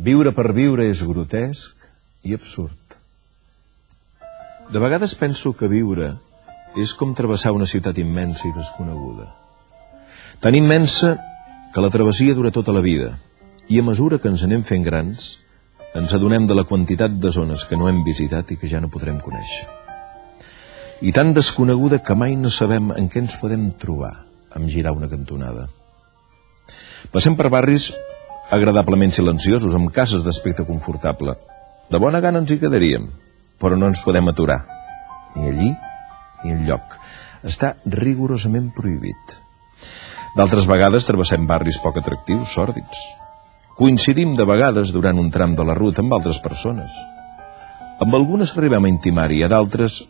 Viure per viure és grotesc i absurd. De vegades penso que viure és com travessar una ciutat immensa i desconeguda. Tan immensa que la travessia dura tota la vida, i a mesura que ens anem fent grans, ens adonem de la quantitat de zones que no hem visitat i que ja no podrem conèixer. I tan desconeguda que mai no sabem en què ens podem trobar amb girar una cantonada. Passem per barris agradablement silenciosos, amb cases d'aspecte confortable. De bona gana ens hi quedaríem, però no ens podem aturar. Ni allí, ni enlloc. Està rigorosament prohibit. D'altres vegades travessem barris poc atractius, sòrdids. Coincidim de vegades durant un tram de la ruta amb altres persones. Amb algunes arribem a intimar i a d'altres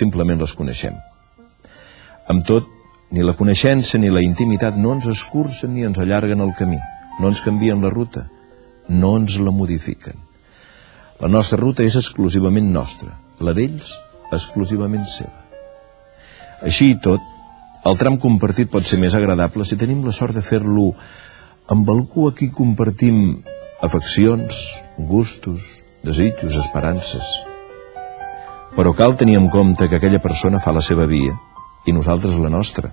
simplement les coneixem. Amb tot, ni la coneixença ni la intimitat no ens escurcen ni ens allarguen el camí. No ens canvien la ruta, no ens la modifiquen. La nostra ruta és exclusivament nostra, la d'ells exclusivament seva. Així i tot, el tram compartit pot ser més agradable si tenim la sort de fer-lo amb algú a qui compartim afeccions, gustos, desitjos, esperances. Però cal tenir en compte que aquella persona fa la seva via i nosaltres la nostra.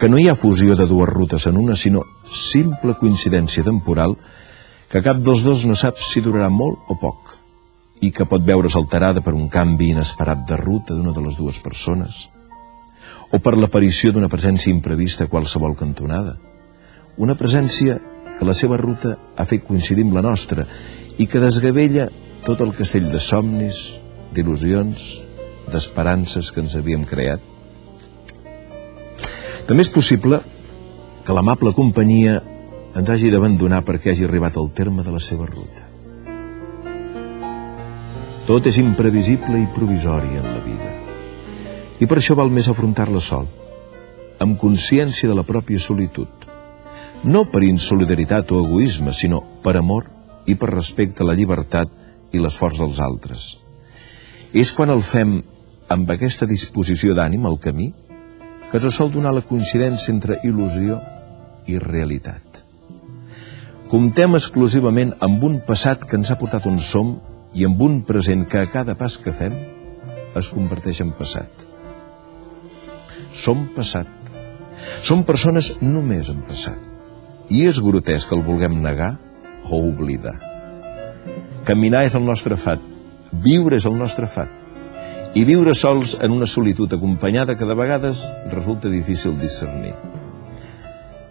Que no hi ha fusió de dues rutes en una, sinó simple coincidència temporal que cap dels dos no sap si durarà molt o poc i que pot veure's alterada per un canvi inesperat de ruta d'una de les dues persones o per l'aparició d'una presència imprevista a qualsevol cantonada. Una presència que la seva ruta ha fet coincidir amb la nostra i que desgavella tot el castell de somnis, d'il·lusions, d'esperances que ens havíem creat. També és possible que l'amable companyia ens hagi d'abandonar perquè hagi arribat al terme de la seva ruta. Tot és imprevisible i provisori en la vida. I per això val més afrontar-la sol, amb consciència de la pròpia solitud. No per insolidaritat o egoisme, sinó per amor i per respecte a la llibertat i l'esforç dels altres. És quan el fem amb aquesta disposició d'ànim al camí que se sol donar la coincidència entre il·lusió i realitat. Comptem exclusivament amb un passat que ens ha portat on som i amb un present que a cada pas que fem es converteix en passat. Som passat. Som persones només en passat. I és grotesc que el vulguem negar o oblidar. Caminar és el nostre fat. Viure és el nostre fat. I viure sols en una solitud acompanyada que de vegades resulta difícil discernir.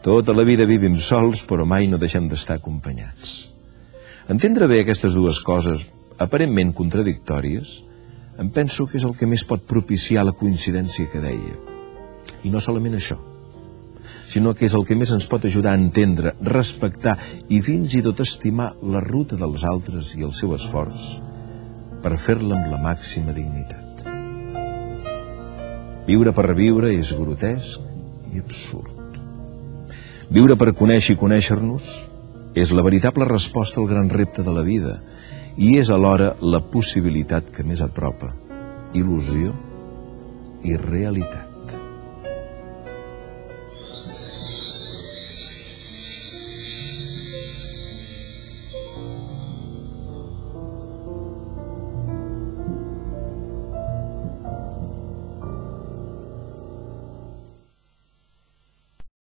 Tota la vida vivim sols, però mai no deixem d'estar acompanyats. Entendre bé aquestes dues coses, aparentment contradictòries, em penso que és el que més pot propiciar la coincidència que deia. I no solament això, sinó que és el que més ens pot ajudar a entendre, respectar i fins i tot estimar la ruta dels altres i el seu esforç per fer-la amb la màxima dignitat. Viure per viure és grotesc i absurd. Viure per conèixer i conèixer-nos és la veritable resposta al gran repte de la vida i és alhora la possibilitat que més apropa il·lusió i realitat.